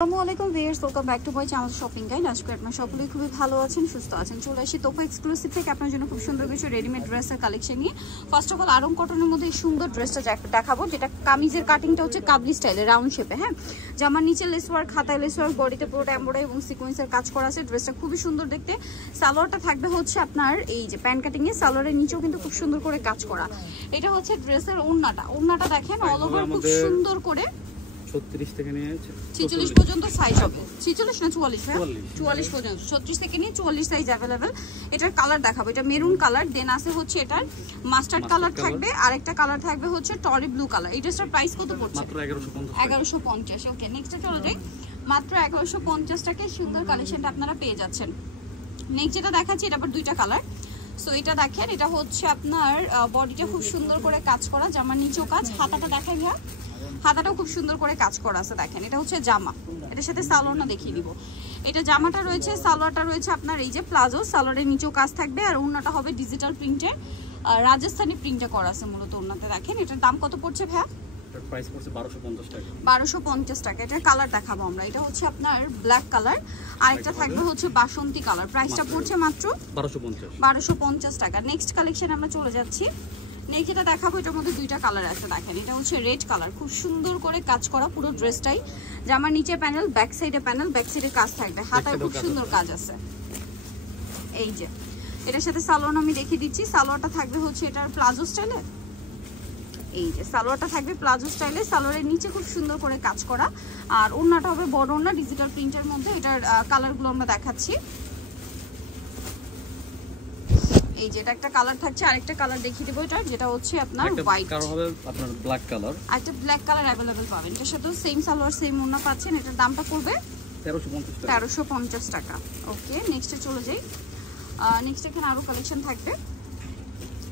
আসসালামু আলাইকুম viewers, welcome back to my channel shopping guide. আজকে আপনারা সকলেই খুবই ভালো আছেন, সুস্থ আছেন। চলে আসি তোফা এক্সক্লুসিভ থেকে আপনার জন্য খুব সুন্দর কিছু রেডিমেড ড্রেসের কালেকশন নিয়ে। ফার্স্ট অফ অল আরং কটনের মধ্যে এই সুন্দর ড্রেসটা দেখাবো, যেটা কামিজের কাটিংটা হচ্ছে কাবলি স্টাইলে, রাউন্ড শেপে। হ্যাঁ, জামার নিচে লেস ওয়ার্ক, হাতায় লেস ওয়ার্ক, বডিতে পুরোটা এমব্রয়ডারি এবং সিকোয়েন্সের কাজ করা আছে। ড্রেসটা খুবই সুন্দর দেখতে। সালোয়ারটা থাকবে হচ্ছে আপনার এই যে প্যান্ট কাটিং এ, সালোয়ারের নিচেও কিন্তু খুব সুন্দর করে কাজ করা। এটা হচ্ছে ড্রেসের ওড়নাটা দেখেন অল ওভার খুব সুন্দর করে 36 থেকে নিয়ে 46 পর্যন্ত সাইজ হবে। 46 না 44? হ্যাঁ 44 পর্যন্ত, 36 থেকে নিয়ে 44 সাইজ अवेलेबल। এটার কালার দেখাবো, এটা মেরুন কালার, দেন আছে হচ্ছে এটার মাস্টার্ড কালার থাকবে, আর একটা কালার থাকবে হচ্ছে টরি ব্লু কালার। এই ড্রেসটার প্রাইস কত পড়ছে? মাত্র 1150। 1150। ওকে, নেক্সটে চলে যাই। মাত্র 1150 টাকায় সুন্দর কালেকশনটা আপনারা পেয়ে যাচ্ছেন। নেক্সট যেটা দেখাচ্ছি, এটা আবার দুইটা কালার। সো এটা দেখেন, এটা হচ্ছে আপনার বডিটা খুব সুন্দর করে কাজ করা, জামার নিচেও কাজ, হাতাটা দেখাই ভাই, হাতাটাও খুব সুন্দর করে কাজ করা আছে। দেখেন এটা হচ্ছে জামা, এটার সাথে সালোয়ারটা দেখিয়ে দিব। এটা জামাটা রয়েছে, সালোয়ারটা রয়েছে আপনার এই যে প্লাজো, সালোয়ারের নিচেও কাজ থাকবে, আর ওড়নাটা হবে ডিজিটাল প্রিন্টের, রাজস্থানি প্রিন্টে করা আছে মূলত ওড়নাতে। দেখেন এটার দাম কত পড়ছে ভাই? এটার প্রাইস পড়ছে 1250 টাকা। 1250 টাকা। এটার কালার দেখাবো আমরা। এটা হচ্ছে আপনার ব্ল্যাক কালার, আর একটা থাকবে হচ্ছে বাসন্তী কালার। প্রাইসটা পড়ছে মাত্র 1250 টাকা। নেক্সট কালেকশন আমরা চলে যাচ্ছি। নেক্সট এটা দেখাবো, এটার মধ্যে দুইটা কালার আছে। দেখেন এটা হচ্ছে রেড কালার, খুব সুন্দর করে কাজ করা পুরো ড্রেসটাই। জামার নিচে প্যানেল, ব্যাক সাইডে প্যানেল, ব্যাক সাইডে কাজ থাকবে, হাতায় খুব সুন্দর কাজ আছে। এই যে এটার সাথে সালোয়ার আমি দেখিয়ে দিচ্ছি। সালোয়ারটা থাকবে হচ্ছে এটার প্লাজো স্টাইলে। এই যে সালোয়ারটা থাকবে প্লাজো স্টাইলে, সালোয়ারের নিচে খুব সুন্দর করে কাজ করা, আর ওড়নাটা হবে বড় ওড়না ডিজিটাল প্রিন্টের মধ্যে। এটার কালারগুলো আমরা দেখাচ্ছি। এই যে এটা একটা কালার থাকছে, আরেকটা কালার দেখিয়ে দেবো এটার, যেটা হচ্ছে আপনার হোয়াইট কালার হবে, আপনার ব্ল্যাক কালার। একটা ব্ল্যাক কালার अवेलेबल পাবেন। এটার সাথে সেম সালোয়ার সেম ওড়না পাচ্ছেন। এটার দামটা পড়বে 1350 টাকা। ওকে, নেক্সটে চলে যাই। নেক্সট এখানে আরো কালেকশন থাকবে,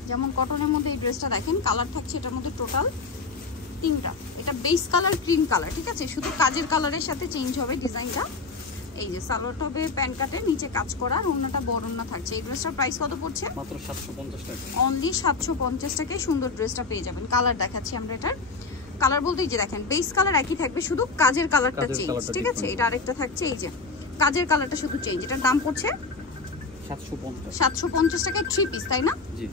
যেমন কটনের মধ্যে এই ড্রেসটা দেখেন, কালার থাকছে এটার মধ্যে টোটাল 3টা। এটা বেস কালার ক্রিম কালার, ঠিক আছে, শুধু কাজের কালারের সাথে চেঞ্জ হবে ডিজাইনটা। এই যে সালোয়ারটা হবে প্যান্ট কাটের, নিচে কাজ করা, আর ওড়নাটা বড় ওড়না থাকছে। এই ড্রেসটার প্রাইস কত পড়ছে? মাত্র 750 টাকা। অনলি 750 টাকায় সুন্দর ড্রেসটা পেয়ে যাবেন। কালার দেখাচ্ছি আমরা এটার। কালার বলতে এই যে দেখেন বেস কালার একই থাকবে, শুধু কাজের কালারটা চেঞ্জ, ঠিক আছে। এটা আরেকটা থাকছে, এই যে কাজের কালারটা শুধু চেঞ্জ। এটার দাম পড়ছে 750 টাকায় 3 পিস, তাই না? জি,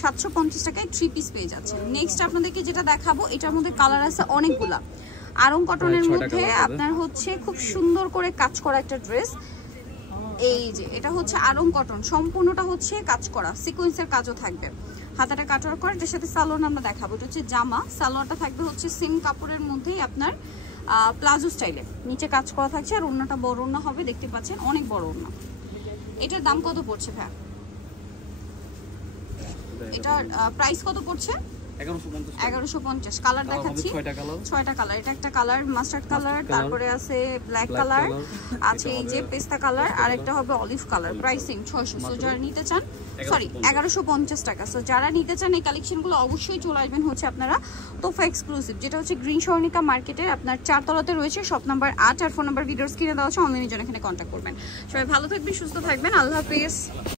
750 টাকায় 3 পিস পেয়ে যাচ্ছেন। নেক্সট আপনাদেরকে যেটা দেখাবো, এটার মধ্যে কালার আছে অনেকগুলা। আরং কটনের মধ্যে আপনার হচ্ছে খুব সুন্দর করে কাজ করা একটা ড্রেস। এই যে এটা হচ্ছে আরং কটন, সম্পূর্ণটা হচ্ছে কাজ করা, সিকোয়েন্সের কাজও থাকবে, হাতাটা কাটওয়ার করে। এটার সাথে সালোয়ার আমরা দেখাবো। এটা হচ্ছে জামা, সালোয়ারটা থাকবে হচ্ছে সেম কাপড়ের মধ্যেই আপনার প্লাজো স্টাইলে, নিচে কাজ করা থাকছে, আর ওড়নাটা বড় ওড়না হবে, দেখতে পাচ্ছেন অনেক বড় ওড়না। এটার দাম কত পড়ছে ভাই? এটার প্রাইস কত পড়ছে? 1150। কালার দেখাচ্ছি 6টা কালার। এটা একটা কালার মাস্টার্ড কালার, তারপরে আছে ব্ল্যাক কালার, আছে এই যে পেস্তা কালার, আর একটা হবে অলিভ কালার। প্রাইসিং 600। সো যারা নিতে চান, সরি 1150 টাকা। সো যারা নিতে চান এই কালেকশনগুলো অবশ্যই চলে আসবেন হচ্ছে আপনারা তোফা এক্সক্লুসিভ, যেটা হচ্ছে গ্রিন স্বর্ণিকা মার্কেটের আপনার 4 তলাতে রয়েছে, শপ নাম্বার 8, আর ফোন নাম্বার ভিডিওর স্ক্রিনে দেওয়া আছে। অনলাইনের জন্য এখানে কন্ট্যাক্ট করবেন। সবাই ভালো থাকবেন, সুস্থ থাকবেন, আল্লাহ হাফেজ।